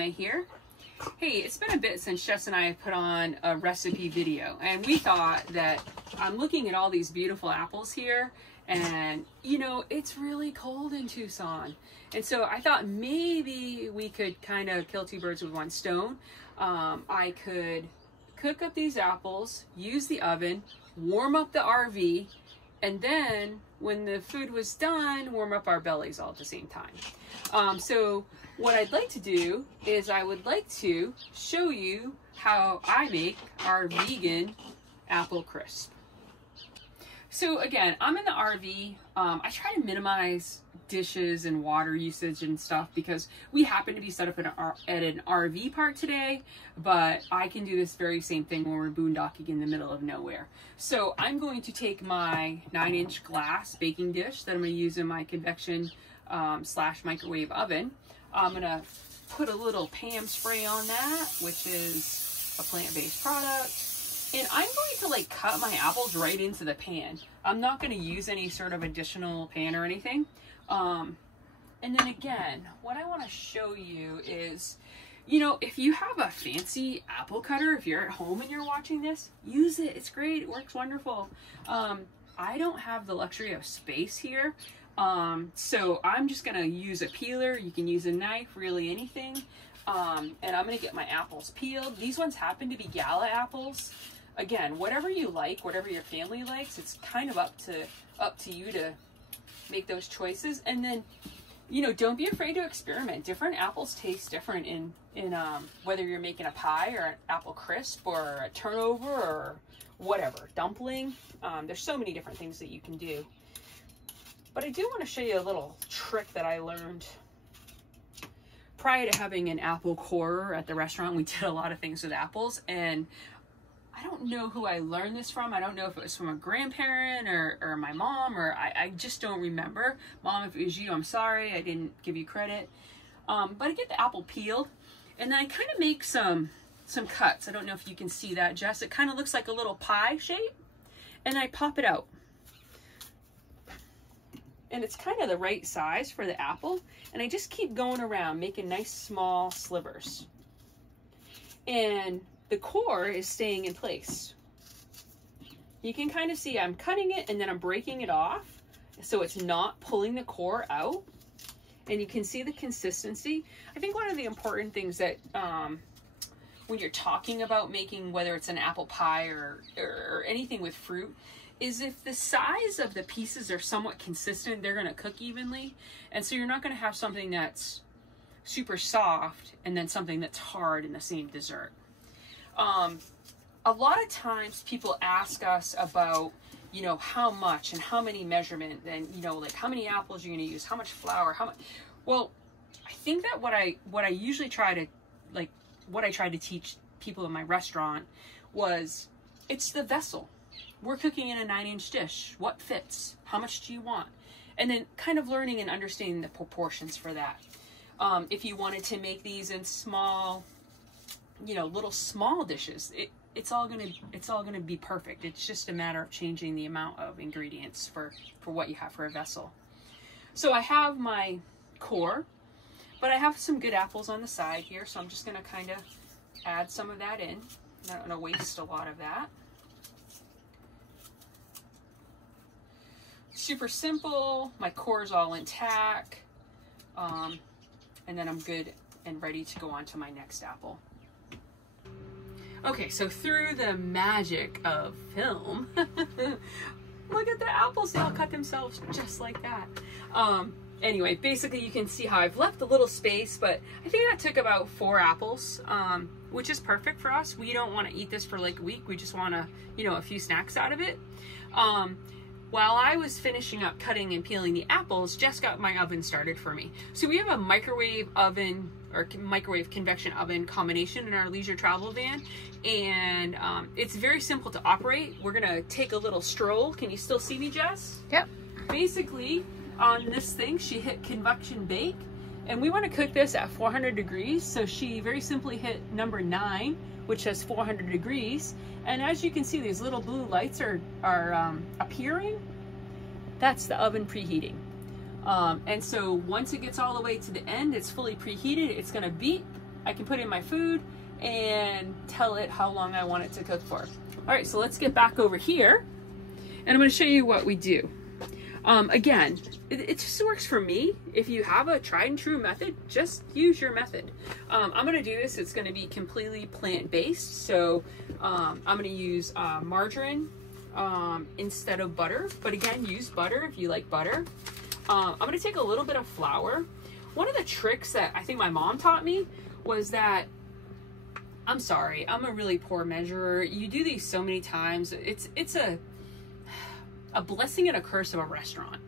Memere here. Hey, it's been a bit since Jess and I put on a recipe video, and we thought that I'm looking at all these beautiful apples here, and you know, it's really cold in Tucson. And so I thought maybe we could kind of kill two birds with one stone. I could cook up these apples, use the oven, warm up the RV, and then when the food was done, warm up our bellies all at the same time. So what I'd like to do is I would like to show you how I make our vegan apple crisp. So again, I'm in the RV. I try to minimize dishes and water usage and stuff because we happen to be set up at an RV park today, but I can do this very same thing when we're boondocking in the middle of nowhere. So I'm going to take my 9-inch glass baking dish that I'm going to use in my convection slash microwave oven. I'm going to put a little Pam spray on that, which is a plant-based product. And I'm going to cut my apples right into the pan. I'm not going to use any sort of additional pan or anything. And then again, what I want to show you is, you know, if you have a fancy apple cutter, if you're at home and you're watching this, use it. It's great. It works wonderful. I don't have the luxury of space here. So I'm just going to use a peeler. You can use a knife, really anything. And I'm going to get my apples peeled. These ones happen to be gala apples. Again, whatever you like, whatever your family likes, it's kind of up to you to make those choices. And then, you know, don't be afraid to experiment. Different apples taste different in whether you're making a pie or an apple crisp or a turnover or whatever, dumpling. There's so many different things that you can do. But I do want to show you a little trick that I learned prior to having an apple core at the restaurant. We did a lot of things with apples, and I don't know who I learned this from. I don't know if it was from a grandparent or my mom, or I just don't remember. Mom, if it was you, I'm sorry. I didn't give you credit. But I get the apple peeled, and then I kind of make some cuts. I don't know if you can see that, Jess. It kind of looks like a little pie shape, and I pop it out. And it's kind of the right size for the apple. And I just keep going around making nice small slivers. And the core is staying in place. You can kind of see I'm cutting it and then I'm breaking it off so it's not pulling the core out. And you can see the consistency. I think one of the important things that when you're talking about making, whether it's an apple pie or anything with fruit, is if the size of the pieces are somewhat consistent, they're going to cook evenly. And so you're not going to have something that's super soft and then something that's hard in the same dessert. A lot of times people ask us about, you know, how much and how many measurement and, you know, like how many apples you're going to use, how much flour, how much. Well, I think that what I usually try to, like, what I tried to teach people in my restaurant was it's the vessel. We're cooking in a 9-inch dish. What fits? How much do you want? And then kind of learning and understanding the proportions for that. If you wanted to make these in small, you know, little small dishes, it's all gonna be perfect. It's just a matter of changing the amount of ingredients for what you have for a vessel. So I have my core, but I have some good apples on the side here, so I'm just gonna kind of add some of that in. I'm not gonna waste a lot of that. Super simple. My core is all intact, and then I'm good and ready to go on to my next apple. Okay, so through the magic of film, look at the apples, they all cut themselves just like that. Anyway, basically you can see how I've left a little space, but I think that took about 4 apples, which is perfect for us. We don't want to eat this for like a week. We just want to, you know, a few snacks out of it. While I was finishing up cutting and peeling the apples, Jess got my oven started for me. So we have a microwave oven or microwave convection oven combination in our leisure travel van. And it's very simple to operate. We're gonna take a little stroll. Can you still see me, Jess? Yep. Basically, on this thing, she hit convection bake. And we wanna cook this at 400 degrees. So she very simply hit number 9, which has 400 degrees. And as you can see, these little blue lights are appearing. That's the oven preheating. And so once it gets all the way to the end, it's fully preheated. It's gonna beep I can put in my food and tell it how long I want it to cook for. All right, so let's get back over here and I'm going to show you what we do. Again, it just works for me. If you have a tried and true method, just use your method. I'm going to do this. It's going to be completely plant-based. So I'm going to use margarine instead of butter. But again, use butter if you like butter. I'm going to take a little bit of flour. One of the tricks that I think my mom taught me was that, I'm sorry, I'm a really poor measurer. You do these so many times. It's a blessing and a curse of a restaurant.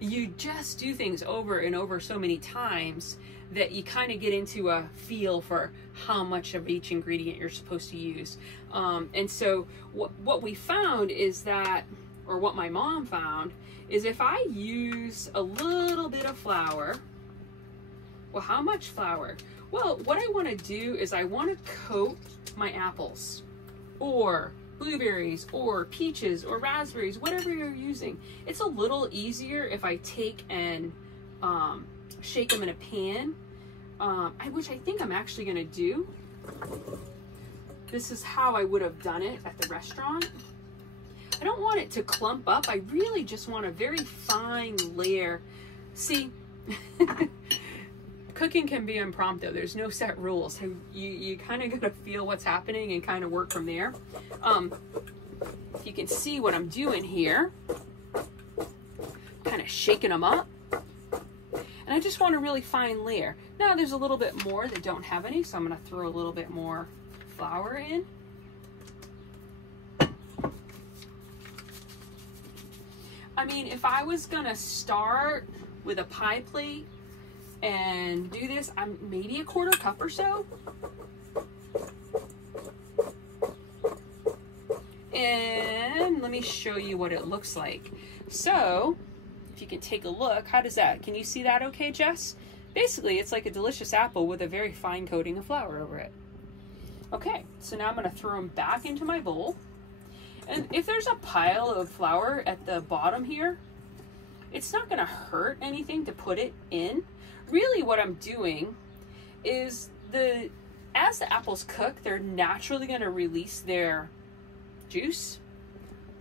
You just do things over and over so many times that you kind of get into a feel for how much of each ingredient you're supposed to use. And so what we found is that, or what my mom found, is if I use a little bit of flour, well, how much flour? Well, what I want to do is I want to coat my apples or blueberries or peaches or raspberries, whatever you're using. It's a little easier if I take and shake them in a pan, which I think I'm actually going to do. This is how I would have done it at the restaurant. I don't want it to clump up. I really just want a very fine layer. See, cooking can be impromptu. There's no set rules. So you kind of got to feel what's happening and kind of work from there. You can see what I'm doing here. Kind of shaking them up. And I just want a really fine layer. Now there's a little bit more that don't have any, so I'm going to throw a little bit more flour in. I mean, if I was going to start with a pie plate and do this, I'm maybe a quarter cup or so. And let me show you what it looks like. So, if you can take a look, how does that? Can you see that okay, Jess? Basically, it's like a delicious apple with a very fine coating of flour over it. Okay, so now I'm going to throw them back into my bowl. And if there's a pile of flour at the bottom here, it's not going to hurt anything to put it in. Really what I'm doing is as the apples cook, they're naturally going to release their juice.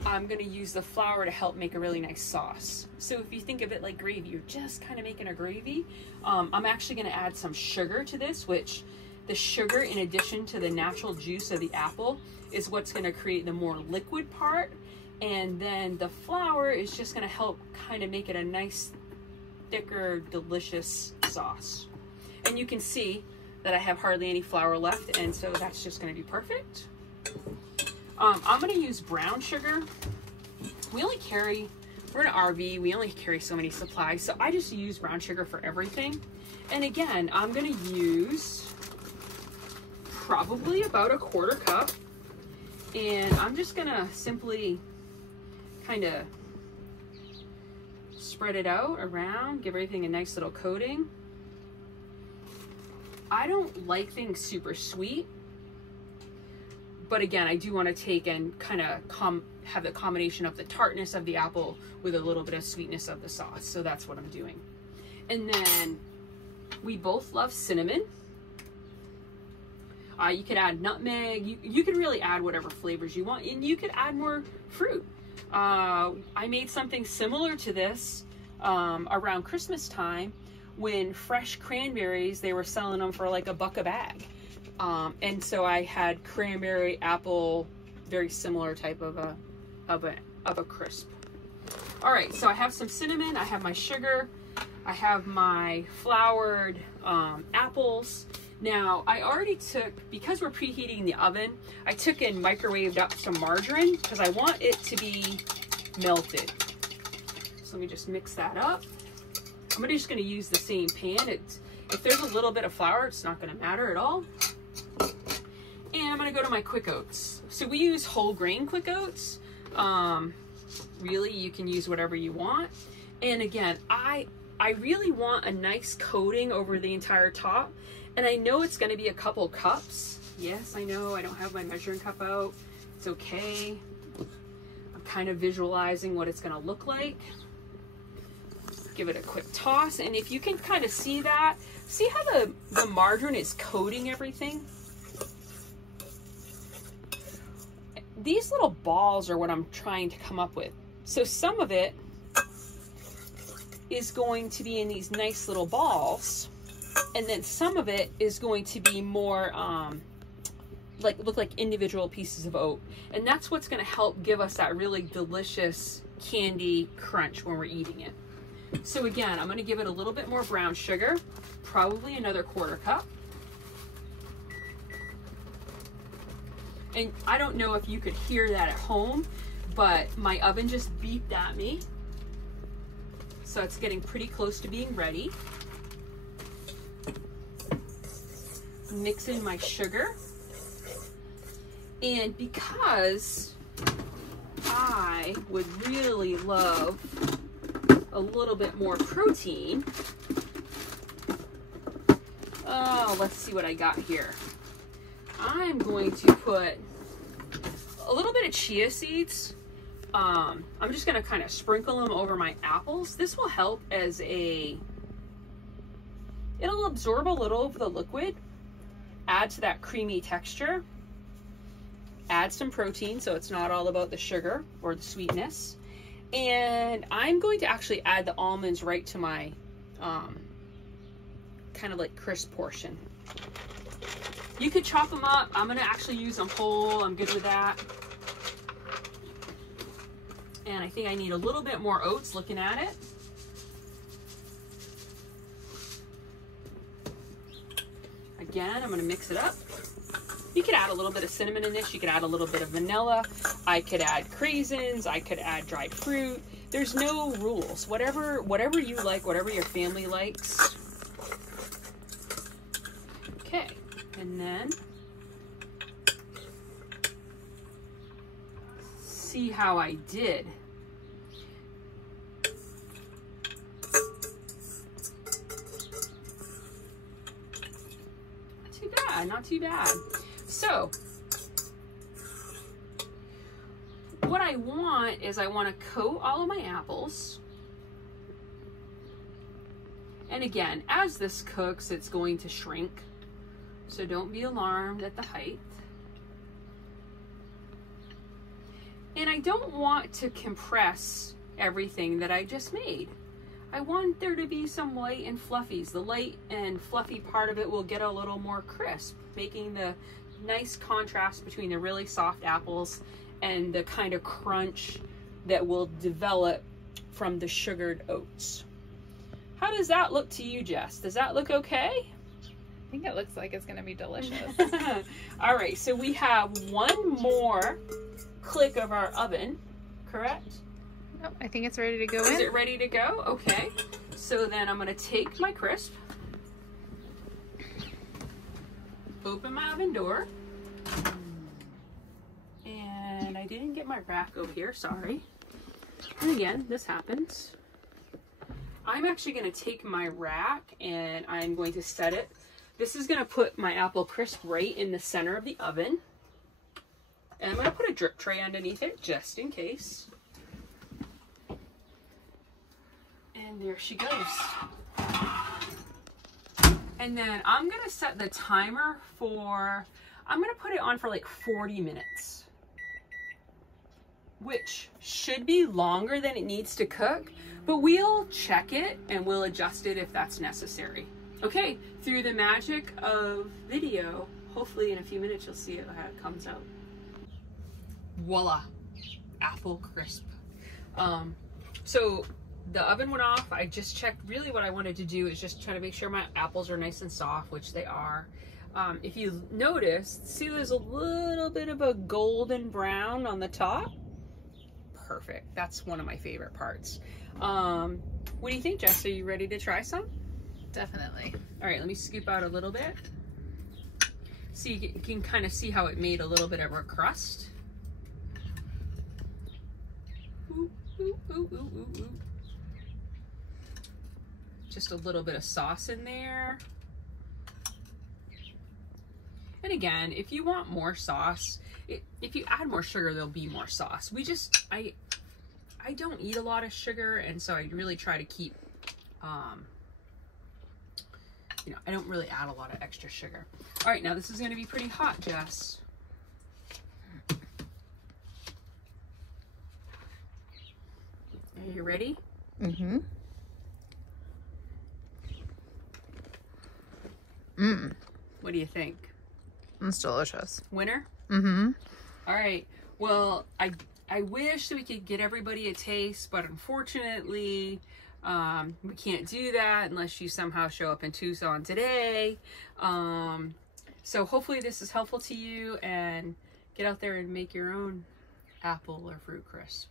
I'm going to use the flour to help make a really nice sauce. So if you think of it like gravy, you're just kind of making a gravy. I'm actually going to add some sugar to this, which the sugar, in addition to the natural juice of the apple, is what's going to create the more liquid part. And then the flour is just going to help kind of make it a nice, thicker, delicious sauce. And you can see that I have hardly any flour left, and so that's just going to be perfect. I'm going to use brown sugar. We're in an RV, we only carry so many supplies, so I just use brown sugar for everything. And again, I'm going to use probably about a quarter cup, and I'm just going to simply kind of spread it out around, give everything a nice little coating. I don't like things super sweet, but again, I do want to take and kind of have the combination of the tartness of the apple with a little bit of sweetness of the sauce. So that's what I'm doing. And then we both love cinnamon. You could add nutmeg. You could really add whatever flavors you want, and you could add more fruit. I made something similar to this around Christmas time when fresh cranberries, they were selling them for like $1 a bag. And so I had cranberry, apple, very similar type of a crisp. All right, so I have some cinnamon, I have my sugar, I have my floured apples. Now, I already took, because we're preheating the oven, I took and microwaved up some margarine because I want it to be melted. So let me just mix that up. I'm just going to use the same pan. If there's a little bit of flour, it's not going to matter at all. And I'm going to go to my quick oats. So we use whole grain quick oats. Really, you can use whatever you want. And again, I really want a nice coating over the entire top. And I know it's going to be a couple cups. Yes, I know I don't have my measuring cup out. It's okay. I'm kind of visualizing what it's going to look like. Give it a quick toss. And if you can kind of see that, See how the margarine is coating everything? These little balls are what I'm trying to come up with. So some of it is going to be in these nice little balls, and then some of it is going to be more look like individual pieces of oat, and that's what's going to help give us that really delicious candy crunch when we're eating it. So again, I'm going to give it a little bit more brown sugar, probably another 1/4 cup. And I don't know if you could hear that at home, but my oven just beeped at me. So it's getting pretty close to being ready. Mix in my sugar. And because I would really love a little bit more protein, oh, let's see what I got here. I'm going to put a little bit of chia seeds. I'm just going to kind of sprinkle them over my apples. This will help as it'll absorb a little of the liquid, add to that creamy texture, add some protein so it's not all about the sugar or the sweetness. And I'm going to actually add the almonds right to my kind of like crisp portion. You could chop them up. I'm going to actually use them whole. I'm good with that. And I think I need a little bit more oats looking at it. Again, I'm going to mix it up. You could add a little bit of cinnamon in this. You could add a little bit of vanilla. I could add craisins. I could add dried fruit. There's no rules. Whatever you like, whatever your family likes. Okay. And then see how I did. Not too bad, not too bad. So what I want is I want to coat all of my apples. And again, as this cooks, it's going to shrink. So don't be alarmed at the height. And I don't want to compress everything that I just made. I want there to be some light and fluffies. The light and fluffy part of it will get a little more crisp, making the nice contrast between the really soft apples and the kind of crunch that will develop from the sugared oats. How does that look to you, Jess? Does that look okay? I think it looks like it's going to be delicious. All right, so we have one more click of our oven, correct? Oh, I think it's ready to go in. Is it ready to go? Okay. So then I'm going to take my crisp, open my oven door, and I didn't get my rack over here, sorry. And again, this happens. I'm actually going to take my rack and I'm going to set it. This is going to put my apple crisp right in the center of the oven. And I'm going to put a drip tray underneath it just in case. And there she goes. And then I'm going to set the timer for, I'm going to put it on for like 40 minutes. Which should be longer than it needs to cook, but we'll check it and we'll adjust it if that's necessary. Okay, through the magic of video, hopefully in a few minutes you'll see it how it comes out. Voila, apple crisp. So the oven went off. I just checked. Really what I wanted to do is just try to make sure my apples are nice and soft, which they are. If you notice, see there's a little bit of a golden brown on the top. Perfect. That's one of my favorite parts. What do you think, Jess? Are you ready to try some? Definitely. All right, let me scoop out a little bit. So you can kind of see how it made a little bit of a crust. Ooh, ooh, ooh, ooh, ooh, ooh. Just a little bit of sauce in there. And again, if you want more sauce, if you add more sugar, there'll be more sauce. I don't eat a lot of sugar, and so I really try to keep you know, I don't really add a lot of extra sugar. All right, now this is going to be pretty hot, Jess. Are you ready? Mm-hmm. Mm. What do you think? It's delicious. Winner? Mm-hmm. All right. Well, I wish that we could get everybody a taste, but unfortunately, we can't do that unless you somehow show up in Tucson today. So hopefully this is helpful to you, and get out there and make your own apple or fruit crisp.